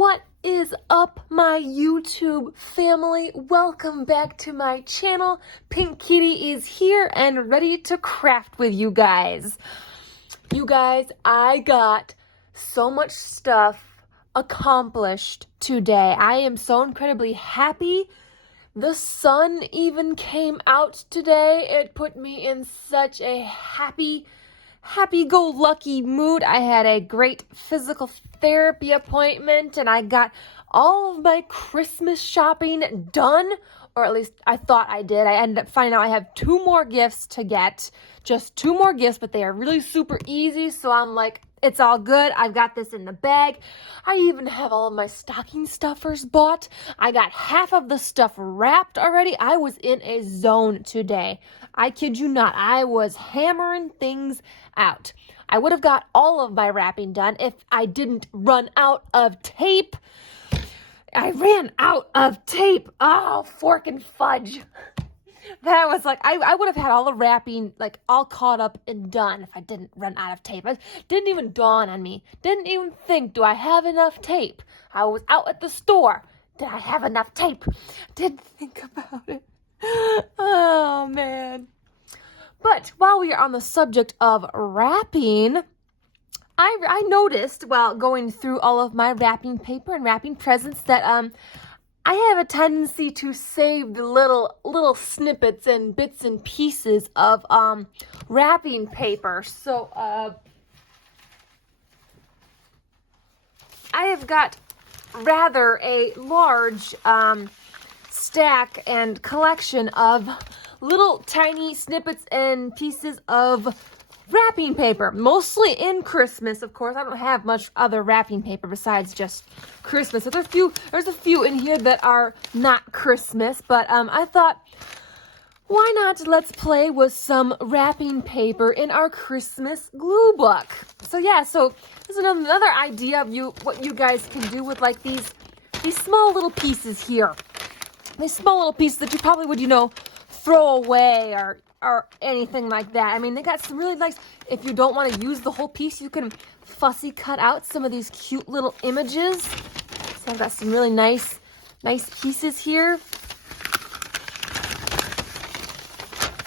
What is up, my YouTube family? Welcome back to my channel. Pink Kitty is here and ready to craft with you guys. You guys, I got so much stuff accomplished today. I am so incredibly happy. The sun even came out today. It put me in such a happy-go-lucky mood. I had a great physical therapy appointment and I got all of my Christmas shopping done, or at least I thought I did. I ended up finding out I have 2 more gifts to get, just 2 more gifts, but they are really super easy, so I'm like, it's all good. I've got this in the bag. I even have all of my stocking stuffers bought. I got half of the stuff wrapped already. I was in a zone today. I kid you not. I was hammering things out. I would have got all of my wrapping done if I didn't run out of tape. I ran out of tape. Oh, fork and fudge. That was like, I would have had all the wrapping like all caught up and done if I didn't run out of tape. It didn't even dawn on me. Didn't even think, do I have enough tape? I was out at the store. Did I have enough tape? Didn't think about it. Oh, man. But while we are on the subject of wrapping, I noticed while going through all of my wrapping paper and wrapping presents that I have a tendency to save the little snippets and bits and pieces of wrapping paper. So I have got rather a large stack and collection of little tiny snippets and pieces of wrapping paper, mostly in Christmas. Of course, I don't have much other wrapping paper besides just Christmas. So there's a few in here that are not Christmas, but I thought, why not let's play with some wrapping paper in our Christmas glue book. So yeah, so this is another idea of what you guys can do with like these small little pieces here. These small little pieces that you probably would, throw away or anything like that. I mean, they got some really nice, if you don't want to use the whole piece, you can fussy cut out some of these cute little images. So I've got some really nice pieces here.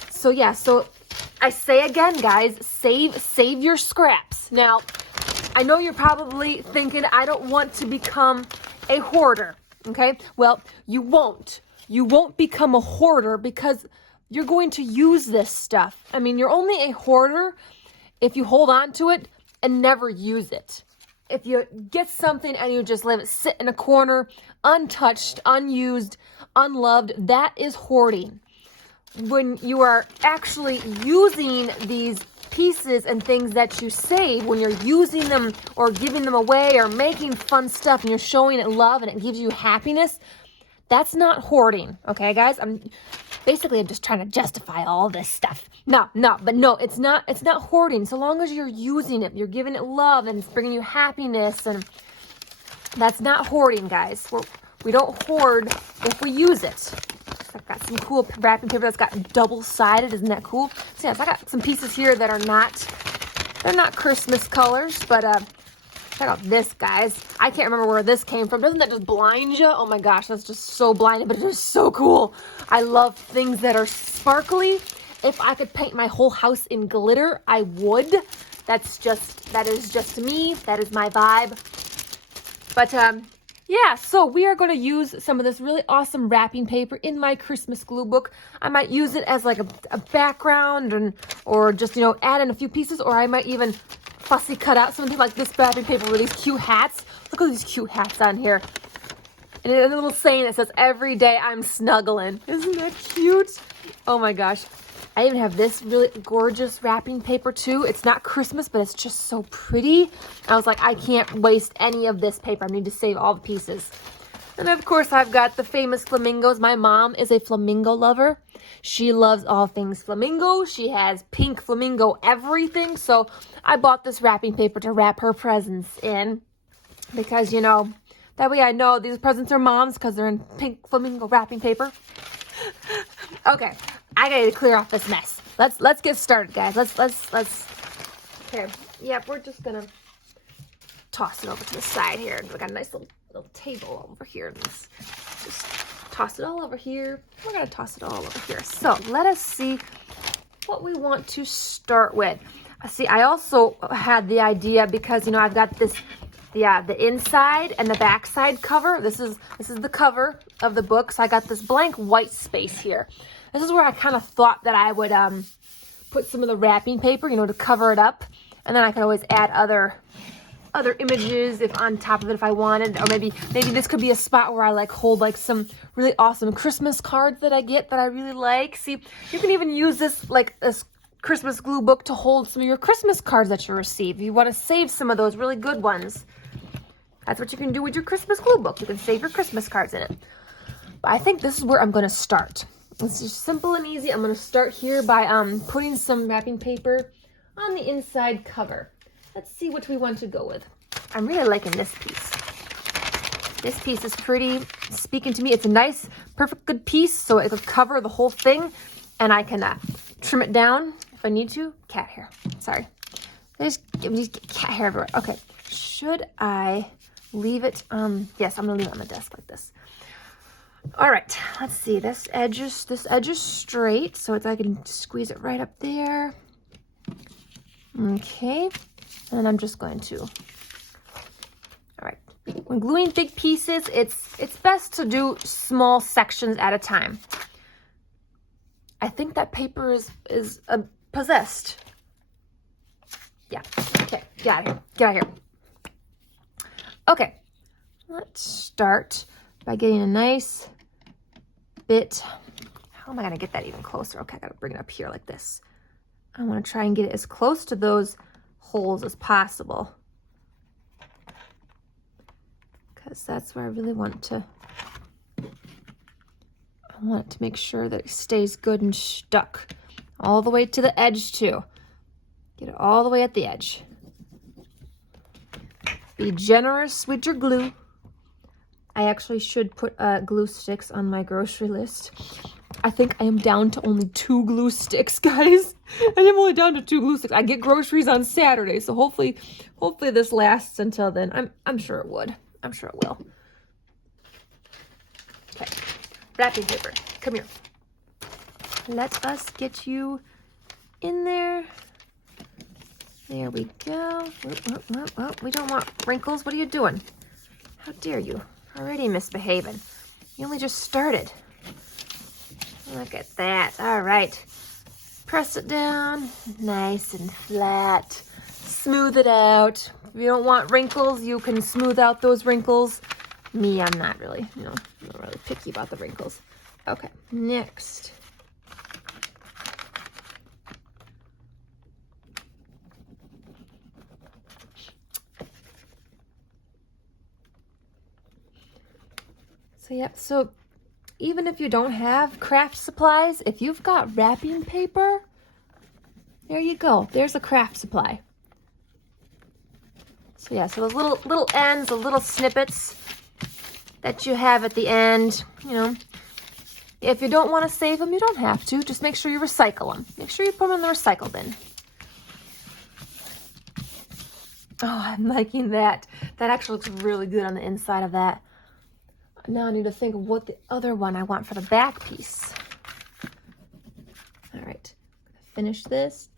So yeah, so I say again, guys, save your scraps. Now, I know you're probably thinking, I don't want to become a hoarder, okay? Well, you won't. You won't become a hoarder because you're going to use this stuff. I mean, you're only a hoarder if you hold on to it and never use it. If you get something and you just let it sit in a corner, untouched, unused, unloved, that is hoarding. When you are actually using these pieces and things that you save, when you're using them or giving them away or making fun stuff and you're showing it love and it gives you happiness, that's not hoarding, okay, guys? I'm just trying to justify all this stuff. No, it's not hoarding. So long as you're using it, you're giving it love, and it's bringing you happiness, and that's not hoarding, guys. We don't hoard if we use it. So I've got some cool wrapping paper that's got double-sided. Isn't that cool? So yes, I got some pieces here that they're not Christmas colors, but check out this, guys. I can't remember where this came from. Doesn't that just blind you? Oh my gosh, that's just so blinding, but it is so cool. I love things that are sparkly. If I could paint my whole house in glitter, I would. That is just me. That is my vibe. But yeah, so we are going to use some of this really awesome wrapping paper in my Christmas glue book. I might use it as like a background or just, add in a few pieces, or I might even fussy cut out something like this wrapping paper with these cute hats. Look at these cute hats on here. And a little saying that says, "Every day I'm snuggling." Isn't that cute? Oh my gosh. I even have this really gorgeous wrapping paper too. It's not Christmas, but it's just so pretty. I was like, I can't waste any of this paper. I need to save all the pieces. And of course, I've got the famous flamingos. My mom is a flamingo lover. She loves all things flamingo. She has pink flamingo everything. So I bought this wrapping paper to wrap her presents in because, that way I know these presents are mom's because they're in pink flamingo wrapping paper. Okay, I gotta clear off this mess. Let's get started, guys. Let's. Okay. Yep, we're just gonna toss it over to the side here. We got a nice little table over here. Let's just toss it all over here. We're gonna toss it all over here. So let us see what we want to start with. See, I also had the idea because, you know, I've got this, the inside and the back side cover. This is the cover of the book. So I got this blank white space here. This is where I kind of thought that I would put some of the wrapping paper, you know, to cover it up. And then I could always add other images if on top of it if I wanted, or maybe this could be a spot where I like hold like some really awesome Christmas cards that I get that I really like. See, you can even use this like this Christmas glue book to hold some of your Christmas cards that you receive. If you want to save some of those really good ones, that's what you can do with your Christmas glue book. You can save your Christmas cards in it. But I think this is where I'm going to start. It's just simple and easy. I'm going to start here by putting some wrapping paper on the inside cover. Let's see what we want to go with. I'm really liking this piece. This piece is pretty speaking to me. It's a nice, perfect, good piece, so it'll cover the whole thing, and I can trim it down if I need to. Cat hair. Sorry. There's cat hair everywhere. Okay. Should I leave it? Yes, I'm gonna leave it on the desk like this. All right. Let's see. This edge is straight, so I can squeeze it right up there. Okay. And I'm just going to. All right. When gluing big pieces, it's best to do small sections at a time. I think that paper is possessed. Yeah. Okay. Get out of here. Get out of here. Okay. Let's start by getting a nice bit. How am I going to get that even closer? Okay, I got to bring it up here like this. I want to try and get it as close to those holes as possible, because that's where I really want to. I want to make sure that it stays good and stuck all the way to the edge too. Get it all the way at the edge. Be generous with your glue. I actually should put glue sticks on my grocery list. I think I am down to only 2 glue sticks, guys. I am only down to 2 glue sticks. I get groceries on Saturday, so hopefully this lasts until then. I'm sure it would. I'm sure it will. Okay. Wrapping paper. Come here. Let us get you in there. There we go. We don't want wrinkles. What are you doing? How dare you? Already misbehaving. You only just started. Look at that. All right. Press it down. Nice and flat. Smooth it out. If you don't want wrinkles, you can smooth out those wrinkles. Me, I'm not really, I'm not really picky about the wrinkles. Okay, next. So yeah, so even if you don't have craft supplies, if you've got wrapping paper, there you go. There's a craft supply. So yeah, so those little ends, the little snippets that you have at the end, you know, if you don't want to save them, you don't have to. Just make sure you recycle them. Make sure you put them in the recycle bin. Oh, I'm liking that. That actually looks really good on the inside of that. Now I need to think of what the other one I want for the back piece. All right, finish this.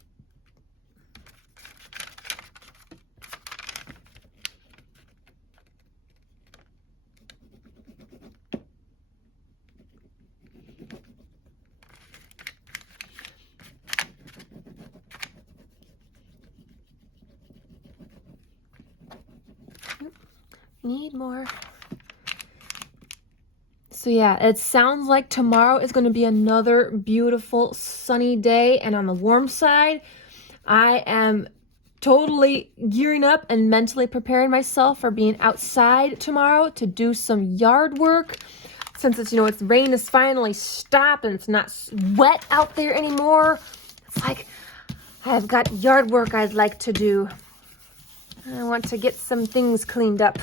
Need more. So yeah, it sounds like tomorrow is going to be another beautiful sunny day, and on the warm side, I am totally gearing up and mentally preparing myself for being outside tomorrow to do some yard work. Since it's, you know, rain is finally stopped and it's not wet out there anymore. It's like I've got yard work I'd like to do. I want to get some things cleaned up.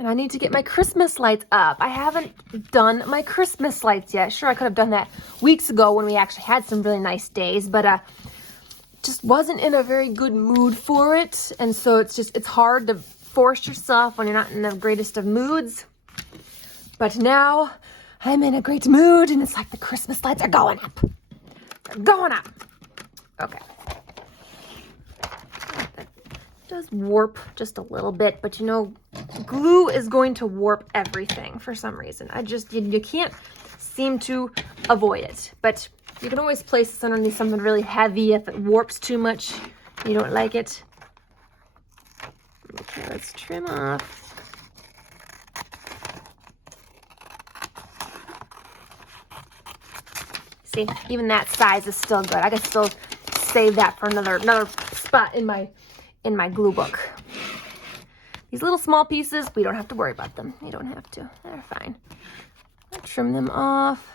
And I need to get my Christmas lights up. I haven't done my Christmas lights yet. Sure, I could have done that weeks ago when we actually had some really nice days. But just wasn't in a very good mood for it. And so it's hard to force yourself when you're not in the greatest of moods. But now I'm in a great mood, and it's like the Christmas lights are going up. They're going up. Okay. That does warp just a little bit, but you know, glue is going to warp everything for some reason. You can't seem to avoid it. But you can always place this underneath something really heavy if it warps too much. You don't like it. Okay, let's trim off. See, even that size is still good. I can still save that for another spot in my glue book. These little small pieces, we don't have to worry about them. You don't have to. They're fine. I'll trim them off.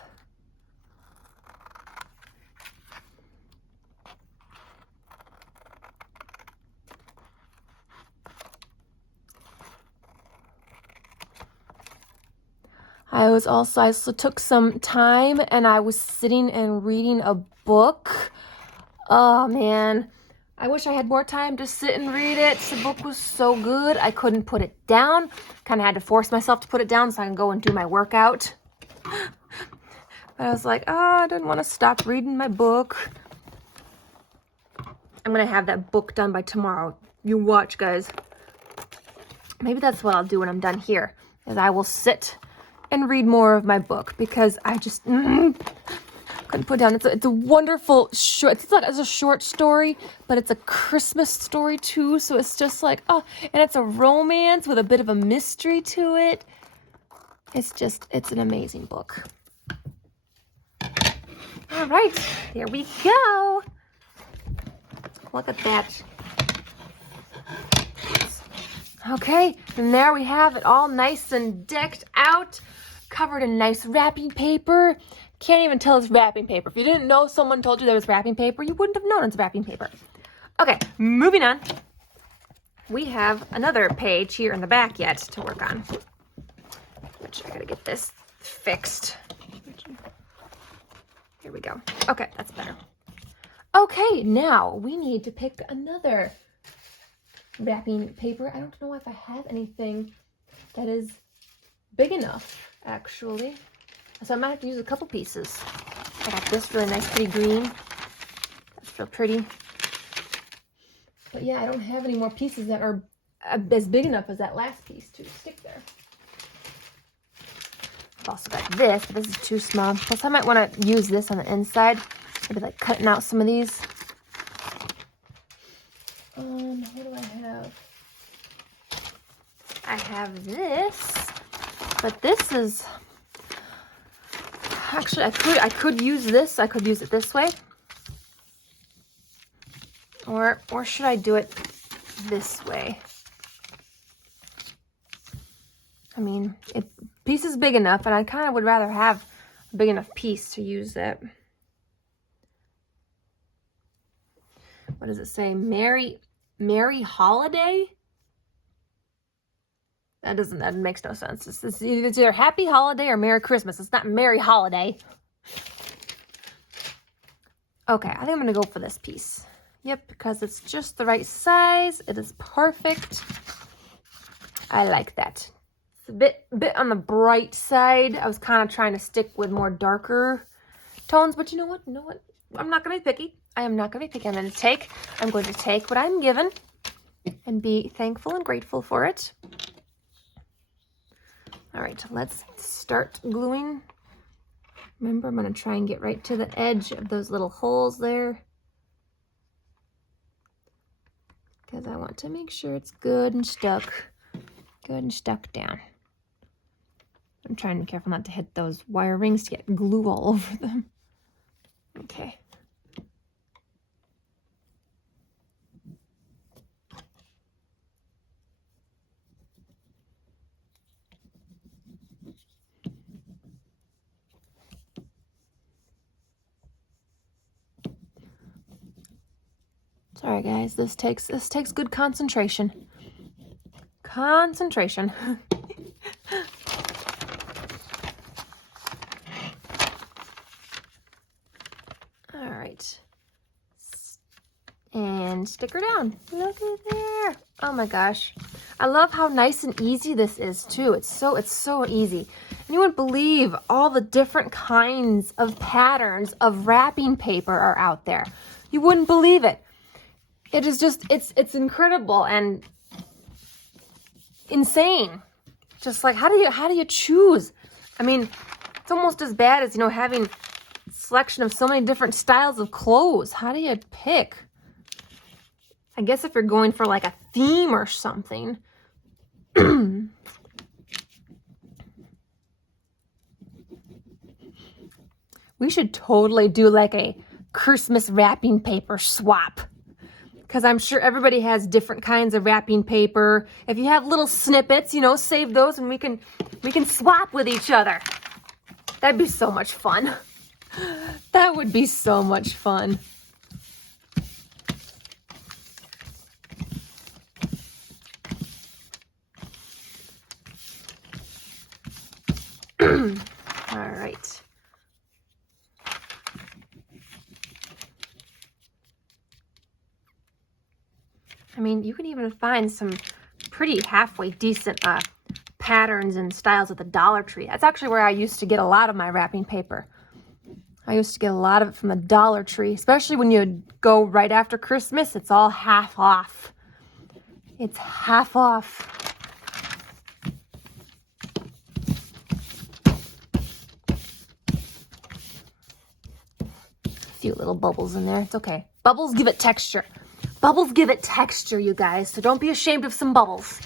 I also took some time and I was sitting and reading a book. Oh man, I wish I had more time to sit and read it. The book was so good. I couldn't put it down. Kind of had to force myself to put it down so I can go and do my workout. But I was like, oh, I didn't want to stop reading my book. I'm going to have that book done by tomorrow. You watch, guys. Maybe that's what I'll do when I'm done here, is I will sit and read more of my book, because I just couldn't put it down. It's a wonderful short. It's a short story, but it's a Christmas story too. So it's just like, oh, and it's a romance with a bit of a mystery to it. It's an amazing book. All right, there we go. Look at that. Okay, and there we have it all nice and decked out. Covered in nice wrapping paper. Can't even tell it's wrapping paper. If you didn't know someone told you there was wrapping paper, you wouldn't have known it's wrapping paper. Okay, moving on. We have another page here in the back yet to work on. Which I gotta get this fixed. Here we go. Okay, that's better. Okay, now we need to pick another wrapping paper. I don't know if I have anything that is big enough, actually. So I might have to use a couple pieces. I got this really nice, pretty green. That's real pretty. But yeah, I don't have any more pieces that are as big enough as that last piece to stick there. I've also got this, but this is too small. Plus I might want to use this on the inside. Maybe like cutting out some of these. What do I have? I have this. But this is, actually I could use this. I could use it this way. Or should I do it this way? I mean, piece is big enough, and I kind of would rather have a big enough piece to use that. What does it say? Merry Holiday? That makes no sense. It's either Happy Holiday or Merry Christmas. It's not Merry Holiday. Okay, I think I'm gonna go for this piece. Yep, because it's just the right size. It is perfect. I like that. It's a bit on the bright side. I was kind of trying to stick with more darker tones, but you know what? I'm not gonna be picky. I am not gonna be picky. I'm going to take what I'm given and be thankful and grateful for it. All right, let's start gluing. Remember, I'm going to try and get right to the edge of those little holes there, because I want to make sure it's good and stuck down. I'm trying to be careful not to hit those wire rings to get glue all over them. Okay. Sorry guys, this takes good concentration. Concentration. All right. and stick her down. Look at there. Oh my gosh. I love how nice and easy this is too. It's so easy. And you wouldn't believe all the different kinds of patterns of wrapping paper are out there. You wouldn't believe it. It is just, it's incredible and insane. Just like, how do you choose? I mean, it's almost as bad as, having a selection of so many different styles of clothes. How do you pick? I guess if you're going for like a theme or something. We should totally do like a Christmas wrapping paper swap. Because I'm sure everybody has different kinds of wrapping paper. If you have little snippets, save those and we can swap with each other. That'd be so much fun. That would be so much fun. All right. I mean, you can even find some pretty halfway decent patterns and styles at the Dollar Tree. That's actually where I used to get a lot of my wrapping paper. I used to get a lot of it from the Dollar Tree, especially when you go right after Christmas. It's all half off. It's half off. A few little bubbles in there. It's okay. Bubbles give it texture. Bubbles give it texture, you guys. So don't be ashamed of some bubbles.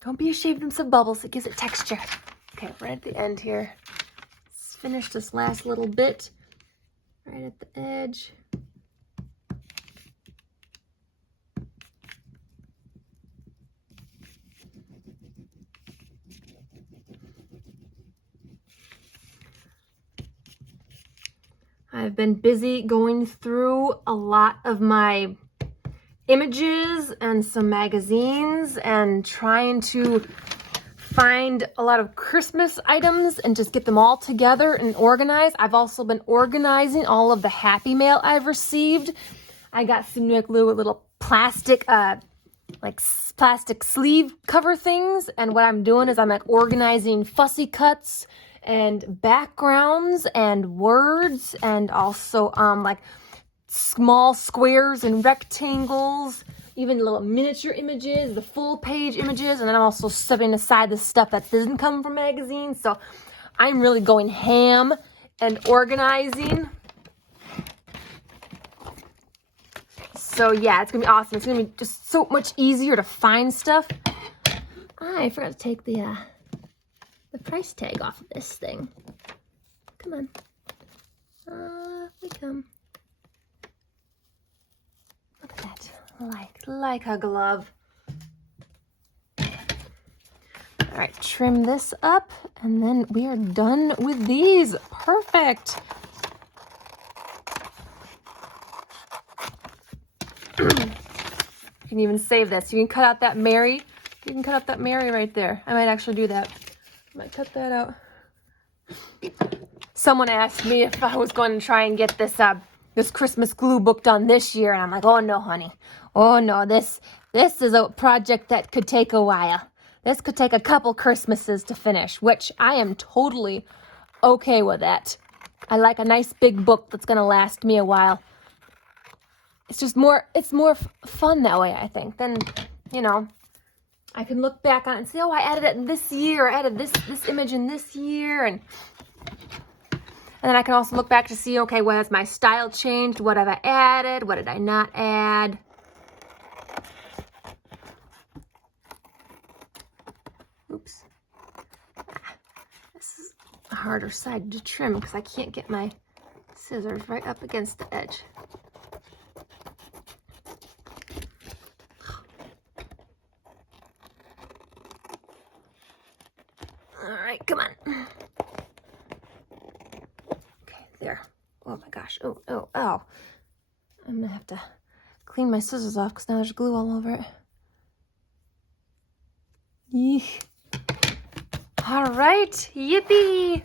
Don't be ashamed of some bubbles. It gives it texture. Okay, right at the end here. Let's finish this last little bit. Right at the edge. I've been busy going through a lot of my images and some magazines and trying to find a lot of Christmas items and just get them all together and organized. I've also been organizing all of the Happy Mail I've received. I got some new little plastic plastic sleeve cover things, and what I'm doing is I'm like organizing fussy cuts and backgrounds and words, and also like small squares and rectangles, even little miniature images, the full page images, and then I'm also setting aside the stuff that doesn't come from magazines. So I'm really going ham and organizing. So yeah, it's gonna be awesome. It's gonna be just so much easier to find stuff. I forgot to take the price tag off of this thing. Come on. We come. Look at that. Like a glove. All right, trim this up, and then we are done with these. Perfect. You can even save this. You can cut out that Mary. You can cut out that Mary right there. I might actually do that. I might cut that out. Someone asked me if I was going to try and get this this Christmas glue book done this year, and I'm like, oh no, honey. Oh no, this is a project that could take a while. This could take a couple Christmases to finish, which I am totally okay with that. I like a nice big book that's going to last me a while. It's just more fun that way, I think. Then, I can look back on it and say, oh, I added it this year. I added this image in this year. And then I can also look back to see, okay, what has my style changed? What have I added? What did I not add? Oops. This is a harder side to trim because I can't get my scissors right up against the edge. Come on. Okay, there. Oh my gosh. Oh. I'm gonna have to clean my scissors off because now there's glue all over it. Yeesh. All right, yippee.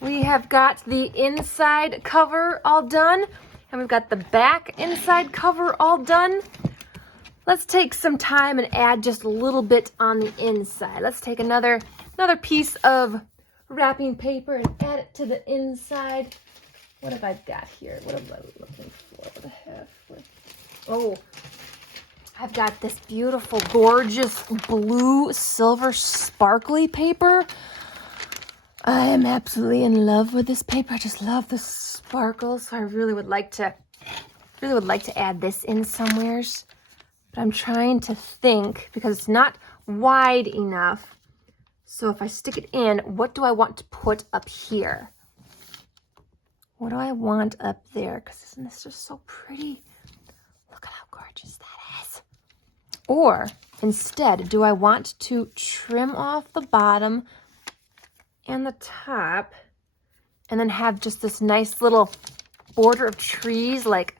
We have got the inside cover all done, And we've got the back inside cover all done. Let's take some time and add just a little bit on the inside. Let's take another piece of wrapping paper and add it to the inside. What have I got here? What am I looking for? What do I have? Oh, I've got this beautiful, gorgeous blue, silver, sparkly paper. I am absolutely in love with this paper. I just love the sparkles. So I really would like to add this in somewheres. But I'm trying to think because it's not wide enough. So if I stick it in, what do I want to put up here? What do I want up there? Because isn't this just so pretty? Look at how gorgeous that is. Or instead, do I want to trim off the bottom and the top and then have just this nice little border of trees like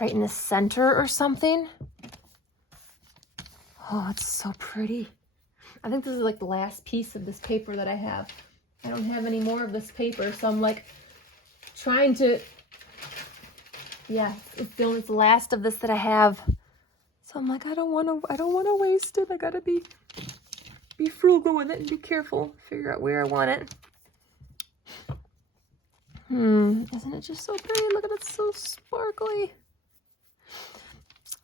right in the center or something? Oh, it's so pretty. I think this is like the last piece of this paper that I have. I don't have any more of this paper, so I'm like trying to, yeah, it's the last of this that I have. So I'm like, I don't want to waste it. I gotta be frugal with it and be careful. Figure out where I want it. Isn't it just so pretty? Look at it, so sparkly.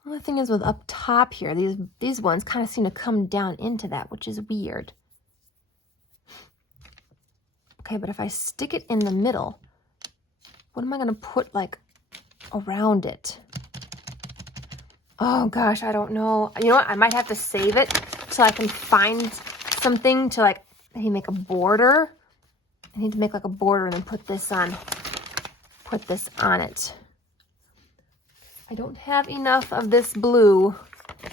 The only thing is with up top here, these ones kind of seem to come down into that, which is weird. Okay, but if I stick it in the middle, what am I going to put like around it? Oh gosh, I don't know. You know what? I might have to save it till I can find something to like maybe make a border. I need to make like a border and then put this on it. I don't have enough of this blue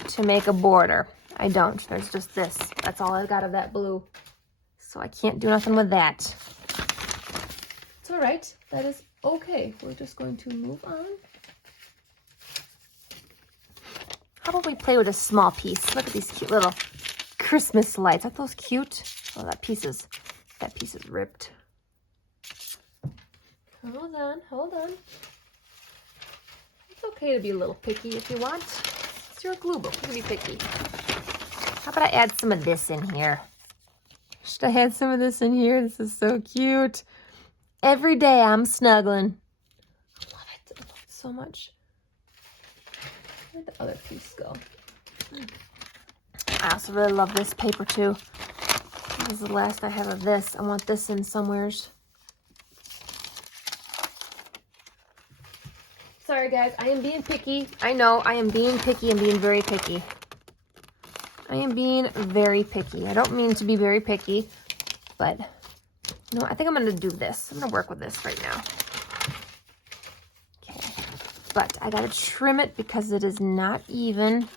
to make a border. I don't. There's just this. That's all I've got of that blue. So I can't do nothing with that. It's all right. That is okay. We're just going to move on. How about we play with a small piece? Look at these cute little Christmas lights. Aren't those cute? Oh, that piece is ripped. Hold on. It's okay to be a little picky if you want. It's your glue book. You can be picky. How about I add some of this in here? Should I add some of this in here? This is so cute. Every day I'm snuggling. I love it. I love it so much. Where'd the other piece go? I also really love this paper too. This is the last I have of this. I want this in somewheres. Sorry guys, I am being picky. I know, I am being picky. I'm being very picky. I am being very picky. I don't mean to be very picky, but you know, I think I'm going to do this. I'm going to work with this right now. Okay, but I got to trim it because it is not even.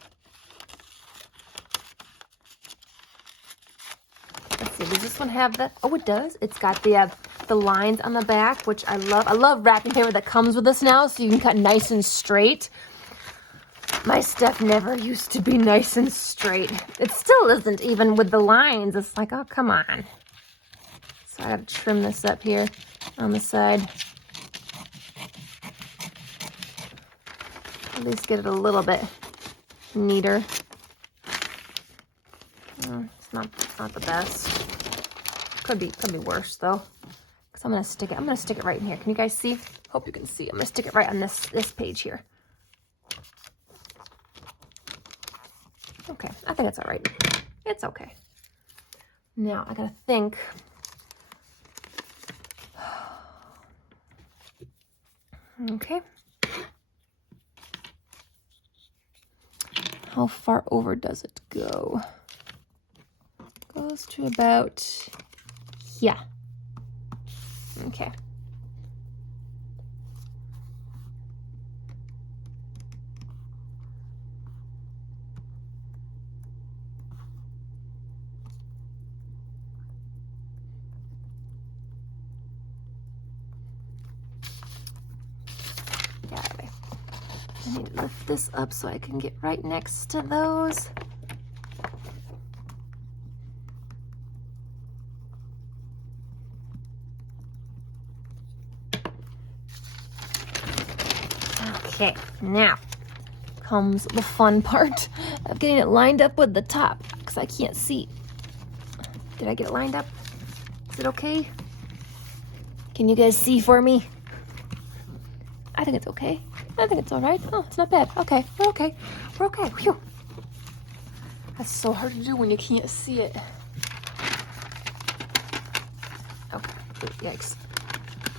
Let's see, does this one have the, oh it does. It's got the lines on the back, which I love. I love wrapping paper that comes with this now, so you can cut nice and straight. My stuff never used to be nice and straight. It still isn't, even with the lines. It's like, oh, come on. So I gotta trim this up here on the side. At least get it a little bit neater. It's not the best. Could be worse though. Cause I'm gonna stick it right in here. Can you guys see? Hope you can see. I'm gonna stick it right on this page here. Okay, I think it's all right. It's okay. Now I gotta think. Okay. How far over does it go? Goes to about, yeah. Okay. I need to lift this up so I can get right next to those. Okay, now comes the fun part of getting it lined up with the top, because I can't see. Did I get it lined up? Is it okay? Can you guys see for me? I think it's okay. I think it's all right. Oh, it's not bad. Okay, we're okay. We're okay. Phew. That's so hard to do when you can't see it. Okay, yikes.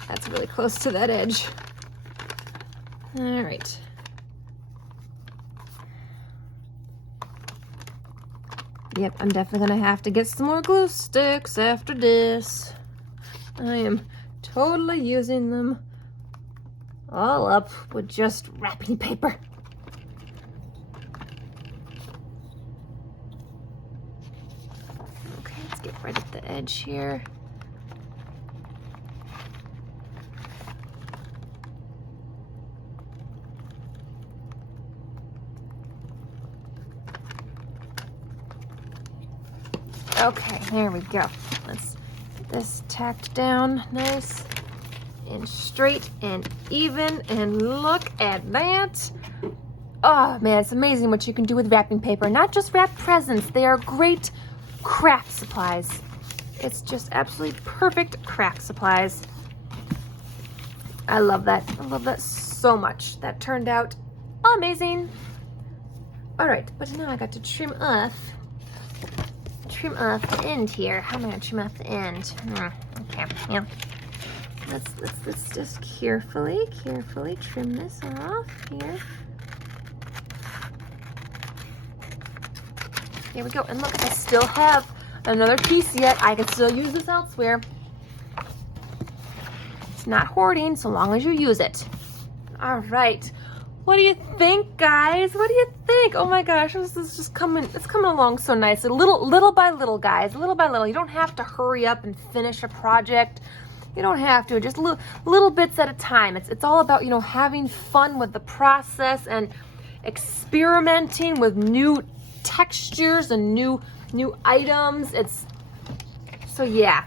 That's really close to that edge. All right. Yep, I'm definitely gonna have to get some more glue sticks after this. I am totally using them all up with just wrapping paper. Okay, let's get right at the edge here. Okay, there we go. Let's get this tacked down nice and straight and even, and look at that. Oh man, it's amazing what you can do with wrapping paper. Not just wrap presents, they are great craft supplies. It's just absolutely perfect craft supplies. I love that. I love that so much. That turned out amazing. All right, but now I got to trim off the end here. How am I gonna trim off the end? Okay, yeah. Let's just carefully trim this off here. Here we go. And look, I still have another piece yet. I can still use this elsewhere. It's not hoarding so long as you use it. All right. What do you think, guys? What do you think? Oh my gosh, this is just coming, it's coming along so nice. Little by little, guys, little by little. You don't have to hurry up and finish a project. You don't have to, just little bits at a time. It's all about, you know, having fun with the process and experimenting with new textures and new items. So yeah,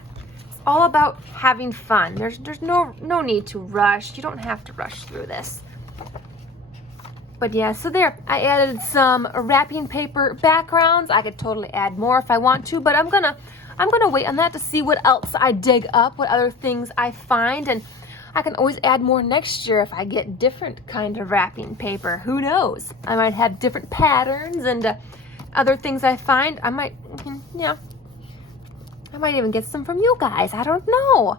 it's all about having fun. There's no need to rush. You don't have to rush through this. But yeah, so there, I added some wrapping paper backgrounds. I could totally add more if I want to, but I'm gonna wait on that to see what else I dig up, what other things I find, and I can always add more next year if I get different kind of wrapping paper. Who knows? I might have different patterns and other things I find. I might even get some from you guys. I don't know.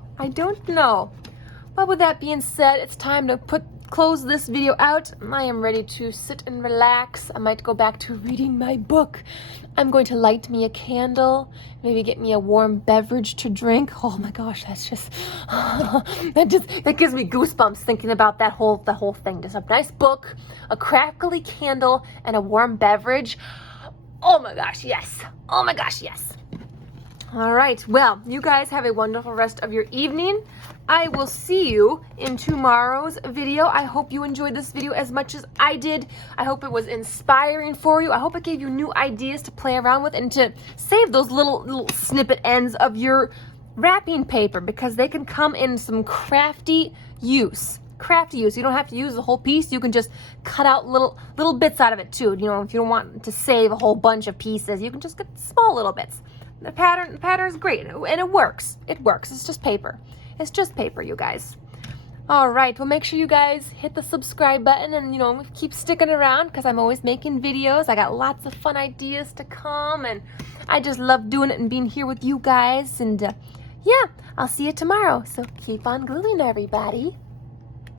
But with that being said, it's time to close this video out. I am ready to sit and relax. I might go back to reading my book. I'm going to light me a candle, maybe get me a warm beverage to drink. Oh my gosh, that's just that gives me goosebumps thinking about the whole thing. Just a nice book, a crackly candle, and a warm beverage. Oh my gosh, yes. Oh my gosh, yes. All right, well, you guys have a wonderful rest of your evening. I will see you in tomorrow's video. I hope you enjoyed this video as much as I did. I hope it was inspiring for you. I hope it gave you new ideas to play around with and to save those little snippet ends of your wrapping paper, because they can come in some crafty use. You don't have to use the whole piece. You can just cut out little bits out of it too. You know, if you don't want to save a whole bunch of pieces, you can just get small little bits. The pattern is great, and it works. It works. It's just paper. It's just paper, you guys. All right, well, make sure you guys hit the subscribe button and, you know, keep sticking around, because I'm always making videos. I got lots of fun ideas to come, and I just love doing it and being here with you guys. And yeah, I'll see you tomorrow. So keep on gluing, everybody.